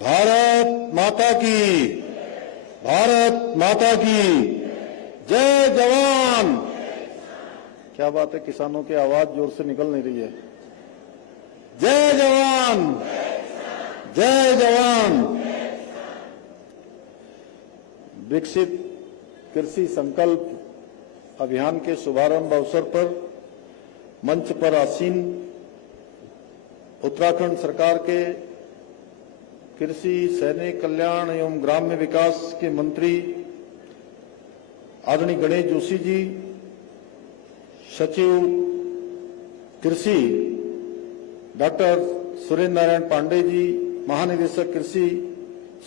भारत माता की, भारत माता की जय जवान। क्या बात है, किसानों की आवाज जोर से निकल नहीं रही है। जय जवान, जय जवान। विकसित कृषि संकल्प अभियान के शुभारंभ अवसर पर मंच पर आसीन उत्तराखंड सरकार के कृषि, सैनिक कल्याण एवं ग्राम्य विकास के मंत्री आदरणीय गणेश जोशी जी, सचिव कृषि डॉक्टर सुरेंद्र नारायण पांडे जी, महानिदेशक कृषि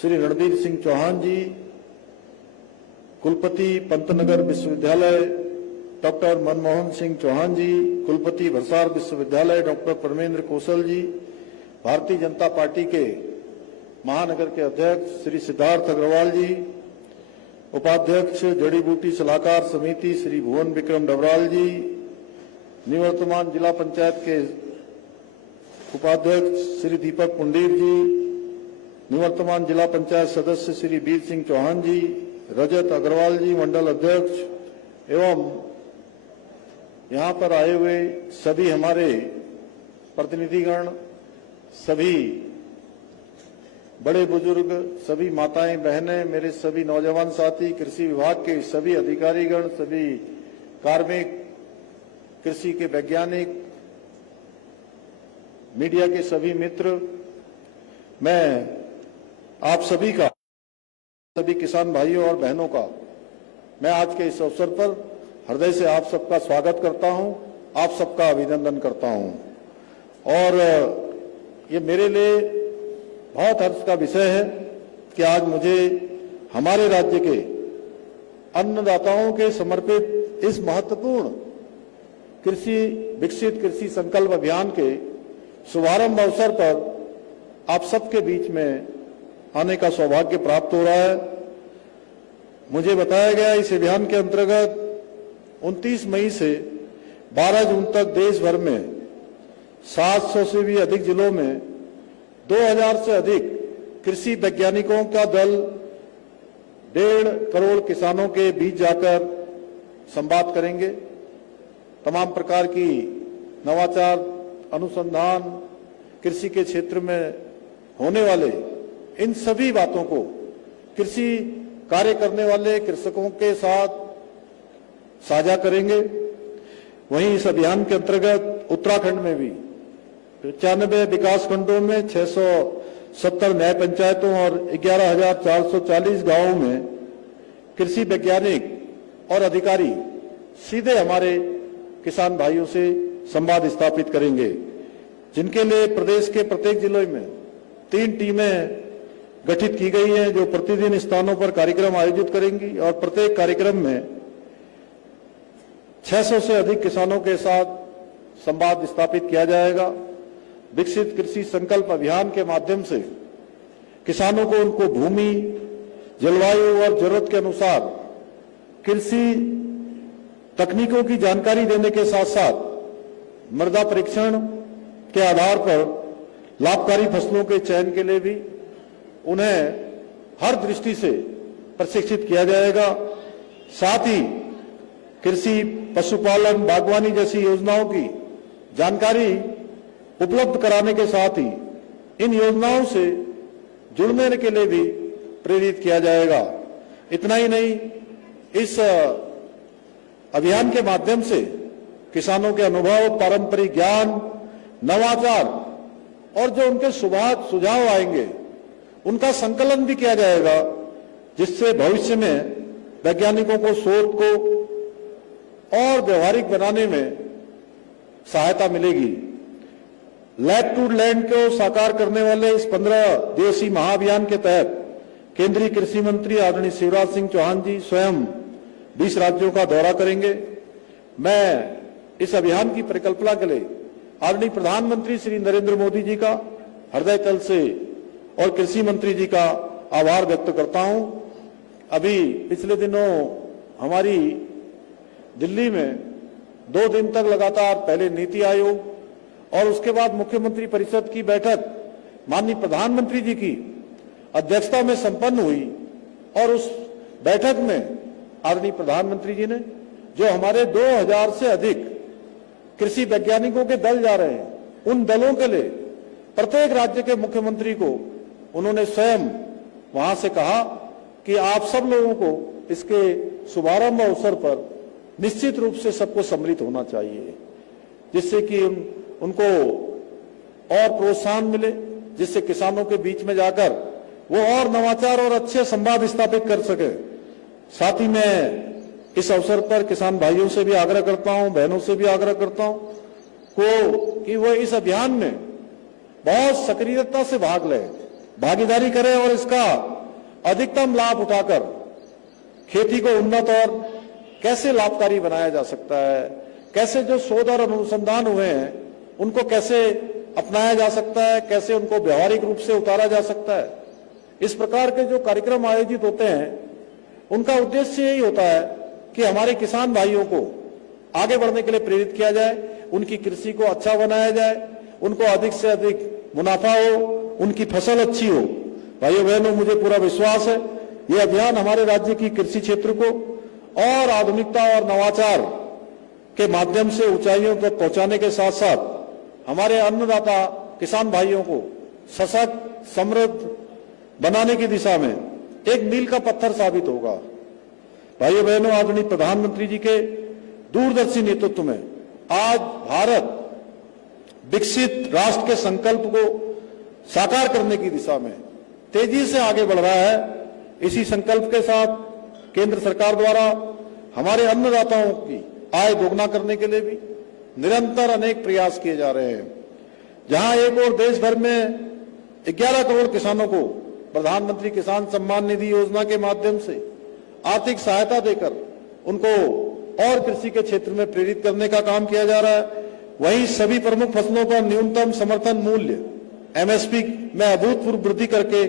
श्री रणधीर सिंह चौहान जी, कुलपति पंतनगर विश्वविद्यालय डॉक्टर मनमोहन सिंह चौहान जी, कुलपति भरसार विश्वविद्यालय डॉक्टर परमेंद्र कौशल जी, भारतीय जनता पार्टी के महानगर के अध्यक्ष श्री सिद्धार्थ अग्रवाल जी, उपाध्यक्ष जड़ी बूटी सलाहकार समिति श्री भुवन विक्रम डबराल जी, निवर्तमान जिला पंचायत के उपाध्यक्ष श्री दीपक पुंडीर जी, निवर्तमान जिला पंचायत सदस्य श्री वीर सिंह चौहान जी, रजत अग्रवाल जी मंडल अध्यक्ष एवं यहाँ पर आए हुए सभी हमारे प्रतिनिधिगण, सभी बड़े बुजुर्ग, सभी माताएं बहनें, मेरे सभी नौजवान साथी, कृषि विभाग के सभी अधिकारीगण, सभी कार्मिक, कृषि के वैज्ञानिक, मीडिया के सभी मित्र, मैं आप सभी का, सभी किसान भाइयों और बहनों का मैं आज के इस अवसर पर हृदय से आप सबका स्वागत करता हूं, आप सबका अभिनंदन करता हूं। और ये मेरे लिए बहुत हर्ष का विषय है कि आज मुझे हमारे राज्य के अन्नदाताओं के समर्पित इस महत्वपूर्ण कृषि विकसित कृषि संकल्प अभियान के शुभारंभ अवसर पर आप सबके बीच में आने का सौभाग्य प्राप्त हो रहा है। मुझे बताया गया इस अभियान के अंतर्गत 29 मई से 12 जून तक देश भर में 700 से भी अधिक जिलों में 2000 से अधिक कृषि वैज्ञानिकों का दल 1.5 करोड़ किसानों के बीच जाकर संवाद करेंगे। तमाम प्रकार की नवाचार, अनुसंधान, कृषि के क्षेत्र में होने वाले इन सभी बातों को कृषि कार्य करने वाले कृषकों के साथ साझा करेंगे। वहीं इस अभियान के अंतर्गत उत्तराखंड में भी 95 विकास खंडों में 670 न्याय पंचायतों और 11,440 गांवों में कृषि वैज्ञानिक और अधिकारी सीधे हमारे किसान भाइयों से संवाद स्थापित करेंगे, जिनके लिए प्रदेश के प्रत्येक जिले में 3 टीमें गठित की गई हैं, जो प्रतिदिन स्थानों पर कार्यक्रम आयोजित करेंगी और प्रत्येक कार्यक्रम में 600 से अधिक किसानों के साथ संवाद स्थापित किया जाएगा। विकसित कृषि संकल्प अभियान के माध्यम से किसानों को उनको भूमि, जलवायु और जरूरत के अनुसार कृषि तकनीकों की जानकारी देने के साथ साथ मृदा परीक्षण के आधार पर लाभकारी फसलों के चयन के लिए भी उन्हें हर दृष्टि से प्रशिक्षित किया जाएगा। साथ ही कृषि, पशुपालन, बागवानी जैसी योजनाओं की जानकारी उपलब्ध कराने के साथ ही इन योजनाओं से जुड़ने के लिए भी प्रेरित किया जाएगा। इतना ही नहीं, इस अभियान के माध्यम से किसानों के अनुभव, पारंपरिक ज्ञान, नवाचार और जो उनके सुझाव आएंगे उनका संकलन भी किया जाएगा, जिससे भविष्य में वैज्ञानिकों को शोध को और व्यवहारिक बनाने में सहायता मिलेगी। लैब टू लैंड को साकार करने वाले इस 15 दिवसीय महाअभियान के तहत केंद्रीय कृषि मंत्री आदरणीय शिवराज सिंह चौहान जी स्वयं 20 राज्यों का दौरा करेंगे। मैं इस अभियान की परिकल्पना के लिए आदरणीय प्रधानमंत्री श्री नरेंद्र मोदी जी का हृदय तल से और कृषि मंत्री जी का आभार व्यक्त करता हूं। अभी पिछले दिनों हमारी दिल्ली में 2 दिन तक लगातार पहले नीति आयोग और उसके बाद मुख्यमंत्री परिषद की बैठक माननीय प्रधानमंत्री जी की अध्यक्षता में संपन्न हुई और उस बैठक में आदरणीय प्रधानमंत्री जी ने जो हमारे 2000 से अधिक कृषि वैज्ञानिकों के दल जा रहे हैं, उन दलों के लिए प्रत्येक राज्य के मुख्यमंत्री को उन्होंने स्वयं वहां से कहा कि आप सब लोगों को इसके शुभारंभ अवसर पर निश्चित रूप से सबको सम्मिलित होना चाहिए, जिससे कि उनको और प्रोत्साहन मिले, जिससे किसानों के बीच में जाकर वो और नवाचार और अच्छे संवाद स्थापित कर सके। साथ ही मैं इस अवसर पर किसान भाइयों से भी आग्रह करता हूं, बहनों से भी आग्रह करता हूं कि वो इस अभियान में बहुत सक्रियता से भाग लें, भागीदारी करें और इसका अधिकतम लाभ उठाकर खेती को उन्नत और कैसे लाभकारी बनाया जा सकता है, कैसे जो शोध और अनुसंधान हुए हैं उनको कैसे अपनाया जा सकता है, कैसे उनको व्यवहारिक रूप से उतारा जा सकता है। इस प्रकार के जो कार्यक्रम आयोजित होते हैं उनका उद्देश्य यही होता है कि हमारे किसान भाइयों को आगे बढ़ने के लिए प्रेरित किया जाए, उनकी कृषि को अच्छा बनाया जाए, उनको अधिक से अधिक मुनाफा हो, उनकी फसल अच्छी हो। भाइयों बहनों, मुझे पूरा विश्वास है ये अभियान हमारे राज्य की कृषि क्षेत्र को और आधुनिकता और नवाचार के माध्यम से ऊंचाइयों तक पहुंचाने के साथ साथ हमारे अन्नदाता किसान भाइयों को सशक्त, समृद्ध बनाने की दिशा में एक मील का पत्थर साबित होगा। भाइयों बहनों, आदरणीय प्रधानमंत्री जी के दूरदर्शी नेतृत्व में आज भारत विकसित राष्ट्र के संकल्प को साकार करने की दिशा में तेजी से आगे बढ़ रहा है। इसी संकल्प के साथ केंद्र सरकार द्वारा हमारे अन्नदाताओं की आय दोगुना करने के लिए भी निरंतर अनेक प्रयास किए जा रहे हैं। जहां एक और देश भर में 11 करोड़ किसानों को प्रधानमंत्री किसान सम्मान निधि योजना के माध्यम से आर्थिक सहायता देकर उनको और कृषि के क्षेत्र में प्रेरित करने का काम किया जा रहा है, वहीं सभी प्रमुख फसलों पर न्यूनतम समर्थन मूल्य एमएसपी में अभूतपूर्व वृद्धि करके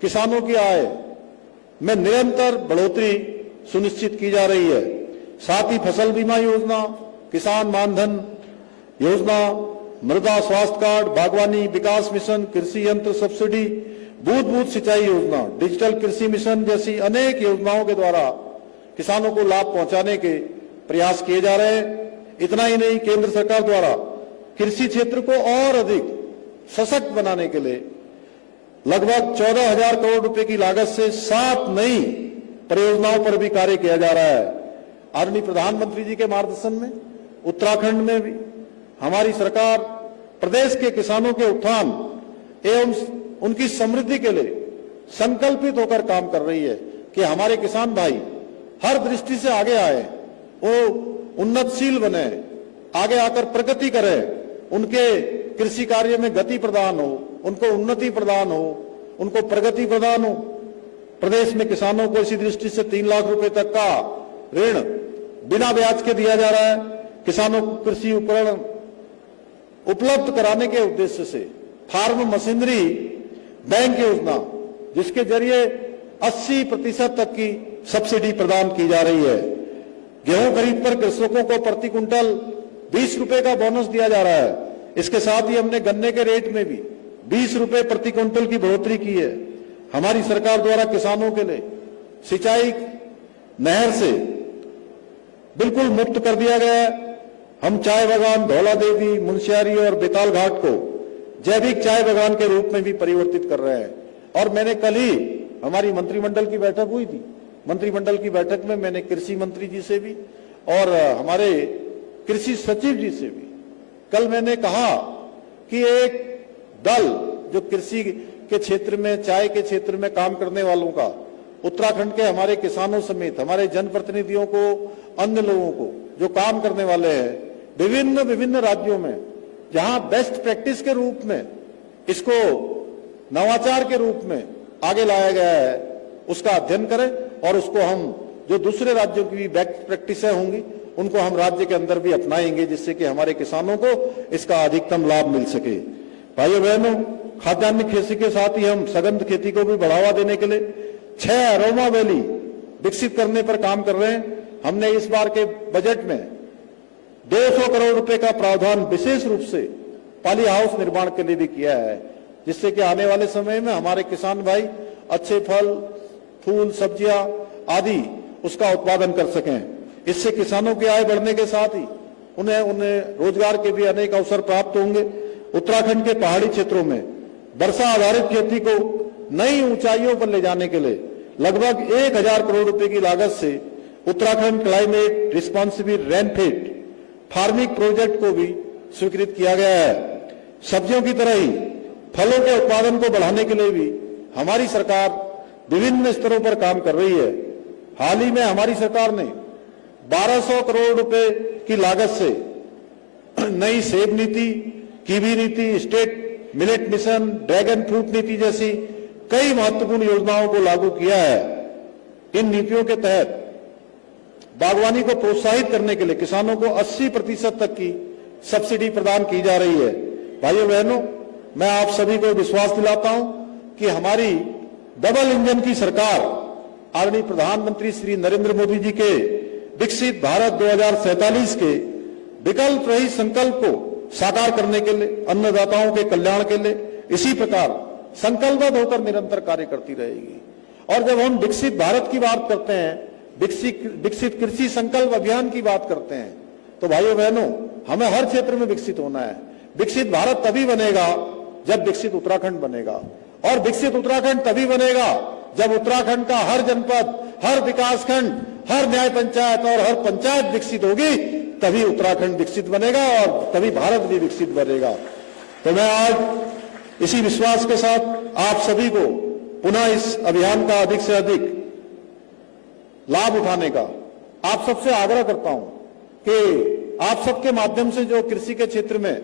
किसानों की आय में निरंतर बढ़ोतरी सुनिश्चित की जा रही है। साथ ही फसल बीमा योजना, किसान मानधन योजना, मृदा स्वास्थ्य कार्ड, बागवानी विकास मिशन, कृषि यंत्र सब्सिडी, बूंद-बूंद सिंचाई योजना, डिजिटल कृषि मिशन जैसी अनेक योजनाओं के द्वारा किसानों को लाभ पहुंचाने के प्रयास किए जा रहे हैं। इतना ही नहीं, केंद्र सरकार द्वारा कृषि क्षेत्र को और अधिक सशक्त बनाने के लिए लगभग 14,000 करोड़ रुपए की लागत से 7 नई परियोजनाओं पर भी कार्य किया जा रहा है। आदरणीय प्रधानमंत्री जी के मार्गदर्शन में उत्तराखंड में भी हमारी सरकार प्रदेश के किसानों के उत्थान एवं उनकी समृद्धि के लिए संकल्पित होकर काम कर रही है कि हमारे किसान भाई हर दृष्टि से आगे आए, वो उन्नतशील बने, आगे आकर प्रगति करें, उनके कृषि कार्य में गति प्रदान हो, उनको उन्नति प्रदान हो, उनको प्रगति प्रदान हो। प्रदेश में किसानों को इसी दृष्टि से 3 लाख रुपए तक का ऋण बिना ब्याज के दिया जा रहा है। किसानों को कृषि उपकरण उपलब्ध कराने के उद्देश्य से फार्म मशीनरी बैंक योजना, जिसके जरिए 80% तक की सब्सिडी प्रदान की जा रही है। गेहूं खरीद पर कृषकों को प्रति कुंटल 20 रुपए का बोनस दिया जा रहा है। इसके साथ ही हमने गन्ने के रेट में भी 20 रुपए प्रति क्विंटल की बढ़ोतरी की है। हमारी सरकार द्वारा किसानों के लिए सिंचाई नहर से बिल्कुल मुक्त कर दिया गया है। हम चाय बागान धौला देवी, मुंशियारी और बेताल घाट को जैविक चाय बागान के रूप में भी परिवर्तित कर रहे हैं। और मैंने कल ही हमारी मंत्रिमंडल की बैठक हुई थी, मंत्रिमंडल की बैठक में मैंने कृषि मंत्री जी से भी और हमारे कृषि सचिव जी से भी कल मैंने कहा कि एक दल जो कृषि के क्षेत्र में, चाय के क्षेत्र में काम करने वालों का, उत्तराखंड के हमारे किसानों समेत हमारे जनप्रतिनिधियों को, अन्य लोगों को जो काम करने वाले हैं विभिन्न राज्यों में, जहां बेस्ट प्रैक्टिस के रूप में इसको नवाचार के रूप में आगे लाया गया है, उसका अध्ययन करें और उसको हम जो दूसरे राज्यों की भी बेस्ट प्रैक्टिसें होंगी उनको हम राज्य के अंदर भी अपनाएंगे, जिससे कि हमारे किसानों को इसका अधिकतम लाभ मिल सके। भाइयों बहनों, खाद्यान्न खेती के साथ ही हम सघन खेती को भी बढ़ावा देने के लिए 6 अरोमा वैली विकसित करने पर काम कर रहे हैं। हमने इस बार के बजट में 200 करोड़ रुपए का प्रावधान विशेष रूप से पाली हाउस निर्माण के लिए भी किया है, जिससे कि आने वाले समय में हमारे किसान भाई अच्छे फल, फूल, सब्जियां आदि उसका उत्पादन कर सकें। इससे किसानों की आय बढ़ने के साथ ही उन्हें रोजगार के भी अनेक अवसर प्राप्त होंगे। उत्तराखंड के पहाड़ी क्षेत्रों में वर्षा आधारित खेती को नई ऊंचाइयों पर ले जाने के लिए लगभग 1000 करोड़ रुपए की लागत से Uttarakhand climate responsible rainfed farming project को भी स्वीकृत किया गया है। सब्जियों की तरह ही फलों के उत्पादन को बढ़ाने के लिए भी हमारी सरकार विभिन्न स्तरों पर काम कर रही है। हाल ही में हमारी सरकार ने 1200 करोड़ रुपए की लागत से नई सेब नीति, कीवी नीति, state millet mission, dragon fruit नीति जैसी कई महत्वपूर्ण योजनाओं को लागू किया है। इन नीतियों के तहत बागवानी को प्रोत्साहित करने के लिए किसानों को 80% तक की सब्सिडी प्रदान की जा रही है। भाइयों बहनों, मैं आप सभी को विश्वास दिलाता हूं कि हमारी डबल इंजन की सरकार आदरणीय प्रधानमंत्री श्री नरेंद्र मोदी जी के विकसित भारत 2047 के विकल्प रहित संकल्प को साकार करने के लिए, अन्नदाताओं के कल्याण के लिए इसी प्रकार संकल्पबद्ध होकर निरंतर कार्य करती रहेगी। और जब हम विकसित भारत की बात करते हैं, विकसित कृषि संकल्प अभियान की बात करते हैं, तो भाइयों बहनों, हमें हर क्षेत्र में विकसित होना है। विकसित भारत तभी बनेगा जब विकसित उत्तराखंड बनेगा, और विकसित उत्तराखंड तभी बनेगा जब उत्तराखंड का हर जनपद, हर विकासखंड, हर न्याय पंचायत और हर पंचायत विकसित होगी, तभी उत्तराखंड विकसित बनेगा और तभी भारत भी विकसित बनेगा। तो मैं आज इसी विश्वास के साथ आप सभी को पुनः इस अभियान का अधिक से अधिक लाभ उठाने का आप सबसे आग्रह करता हूं कि आप सबके माध्यम से जो कृषि के क्षेत्र में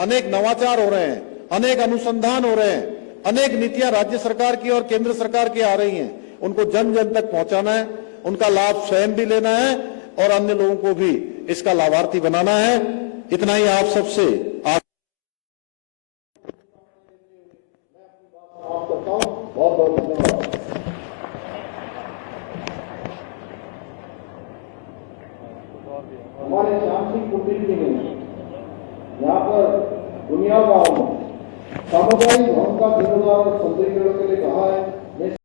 अनेक नवाचार हो रहे हैं, अनेक अनुसंधान हो रहे हैं, अनेक नीतियां राज्य सरकार की और केंद्र सरकार की आ रही हैं, उनको जन जन तक पहुंचाना है, उनका लाभ स्वयं भी लेना है और अन्य लोगों को भी इसका लाभार्थी बनाना है। इतना ही आप सबसे करता हूं। बहुत बहुत धन्यवाद। हमारे शांति कुटीर के लिए यहाँ पर दुनिया का सामुदायिक भवन का जीर्णोद्धार और सुंदरीकरण के लिए कहा है।